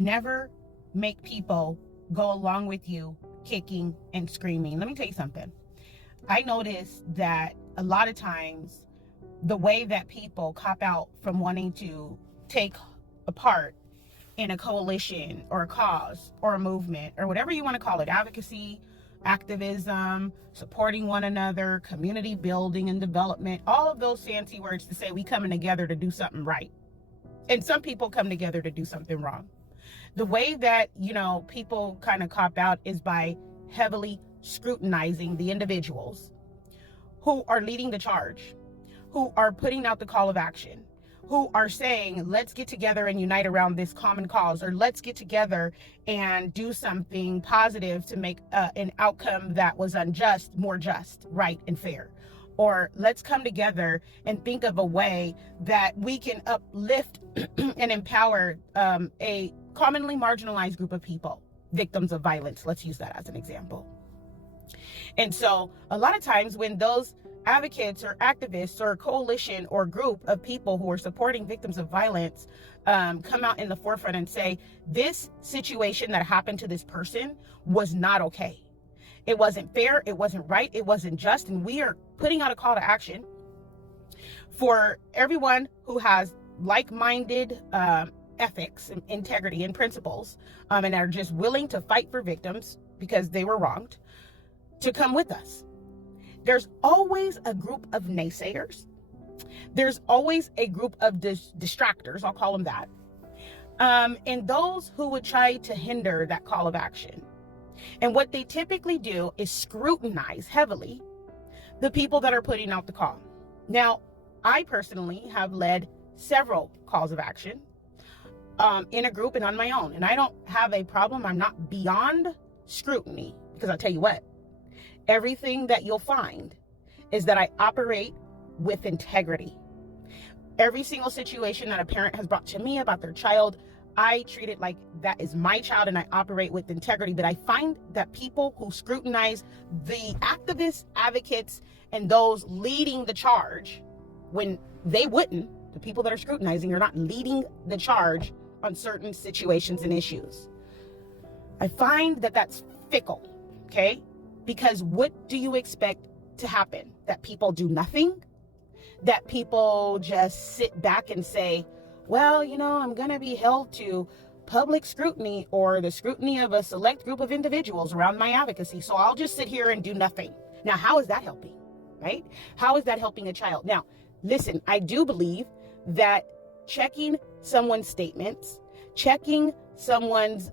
Never make people go along with you kicking and screaming. Let me tell you something. I noticed that a lot of times the way that people cop out from wanting to take a part in a coalition or a cause or a movement or whatever you want to call it, advocacy, activism, supporting one another, community building and development, all of those fancy words to say we coming together to do something right. And some people come together to do something wrong. The way that, people kind of cop out is by heavily scrutinizing the individuals who are leading the charge, who are putting out the call of action, who are saying, let's get together and unite around this common cause, or let's get together and do something positive to make an outcome that was unjust more just, right, and fair. Or let's come together and think of a way that we can uplift and empower a commonly marginalized group of people, victims of violence. Let's use that as an example. And so a lot of times when those advocates or activists or coalition or group of people who are supporting victims of violence come out in the forefront and say, this situation that happened to this person was not okay. It wasn't fair, it wasn't right, it wasn't just, and we are putting out a call to action for everyone who has like-minded ethics and integrity and principles and are just willing to fight for victims because they were wronged, to come with us. There's always a group of naysayers. There's always a group of distractors, I'll call them that, and those who would try to hinder that call of action. And what they typically do is scrutinize heavily the people that are putting out the call. Now, I personally have led several calls of action in a group and on my own. And I don't have a problem. I'm not beyond scrutiny, because I'll tell you what, everything that you'll find is that I operate with integrity. Every single situation that a parent has brought to me about their child, I treat it like that is my child and I operate with integrity. But I find that people who scrutinize the activists, advocates, and those leading the charge, when they wouldn't, the people that are scrutinizing are not leading the charge on certain situations and issues. I find that that's fickle, okay? Because what do you expect to happen? That people do nothing? That people just sit back and say, well, I'm going to be held to public scrutiny or the scrutiny of a select group of individuals around my advocacy, so I'll just sit here and do nothing. Now, how is that helping, right? How is that helping a child? Now, listen, I do believe that checking someone's statements, checking someone's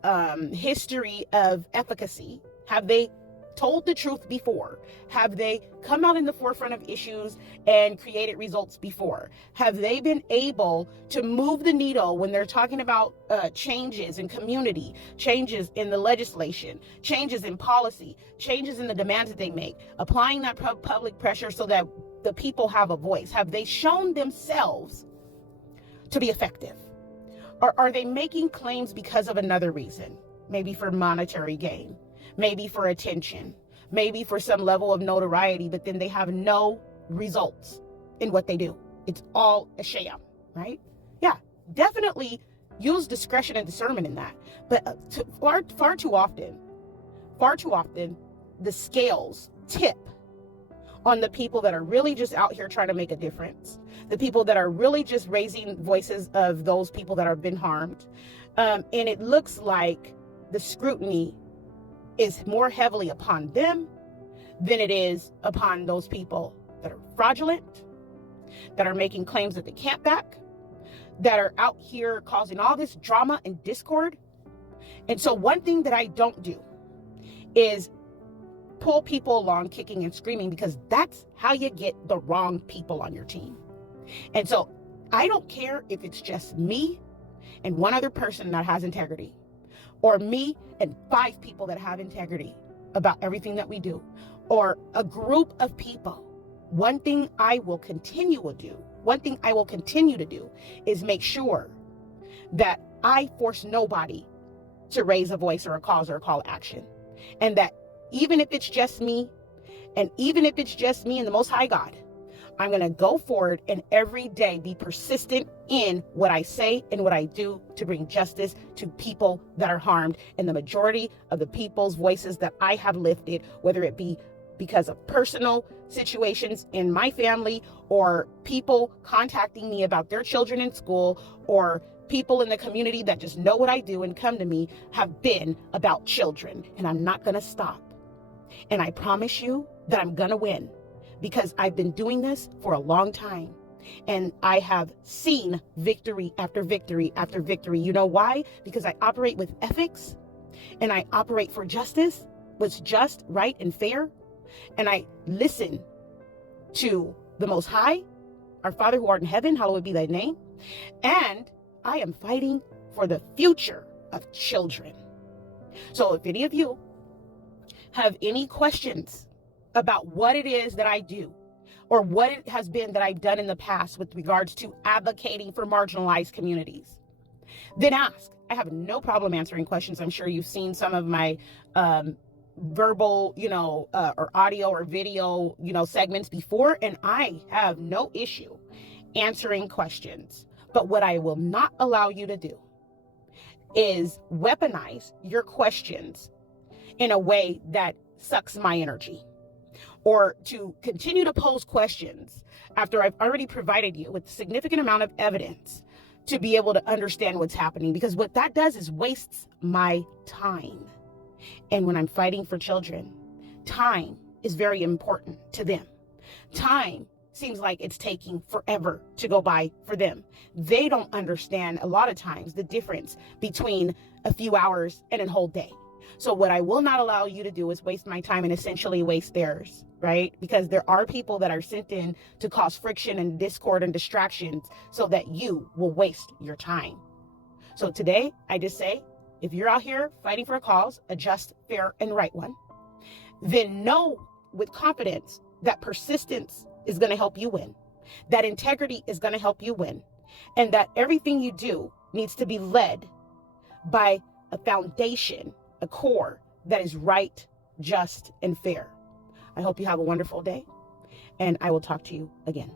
history of efficacy, have they told the truth before? Have they come out in the forefront of issues and created results before? Have they been able to move the needle when they're talking about changes in community, changes in the legislation, changes in policy, changes in the demands that they make, applying that public pressure so that the people have a voice? Have they shown themselves to be effective? Or are they making claims because of another reason? Maybe for monetary gain, maybe for attention, maybe for some level of notoriety, but then they have no results in what they do. It's all a sham, right? Yeah, definitely use discretion and discernment in that. But far too often, the scales tip on the people that are really just out here trying to make a difference, the people that are really just raising voices of those people that have been harmed. And it looks like the scrutiny is more heavily upon them than it is upon those people that are fraudulent, that are making claims that they can't back, that are out here causing all this drama and discord. And so one thing that I don't do is pull people along kicking and screaming, because that's how you get the wrong people on your team. And so I don't care if it's just me and one other person that has integrity, or me and 5 people that have integrity about everything that we do, or a group of people. One thing I will continue to do is make sure that I force nobody to raise a voice or a cause or a call to action. And that even if it's just me, and even if it's just me and the Most High God, I'm going to go forward and every day be persistent in what I say and what I do to bring justice to people that are harmed. And the majority of the people's voices that I have lifted, whether it be because of personal situations in my family or people contacting me about their children in school or people in the community that just know what I do and come to me, have been about children. And I'm not going to stop. And I promise you that I'm going to win, because I've been doing this for a long time and I have seen victory after victory after victory. You know why? Because I operate with ethics and I operate for justice, what's just, right, and fair. And I listen to the Most High, our Father who art in heaven, hallowed be thy name. And I am fighting for the future of children. So if any of you have any questions about what it is that I do or what it has been that I've done in the past with regards to advocating for marginalized communities, then ask. I have no problem answering questions. I'm sure you've seen some of my verbal, or audio or video, segments before, and I have no issue answering questions. But what I will not allow you to do is weaponize your questions in a way that sucks my energy, or to continue to pose questions after I've already provided you with a significant amount of evidence to be able to understand what's happening. Because what that does is wastes my time. And when I'm fighting for children, time is very important to them. Time seems like it's taking forever to go by for them. They don't understand a lot of times the difference between a few hours and a whole day. So what I will not allow you to do is waste my time and essentially waste theirs, right? Because there are people that are sent in to cause friction and discord and distractions so that you will waste your time. So today, I just say, if you're out here fighting for a cause, a just, fair, and right one, then know with confidence that persistence is going to help you win, that integrity is going to help you win, and that everything you do needs to be led by a foundation, a core that is right, just, and fair. I hope you have a wonderful day, and I will talk to you again.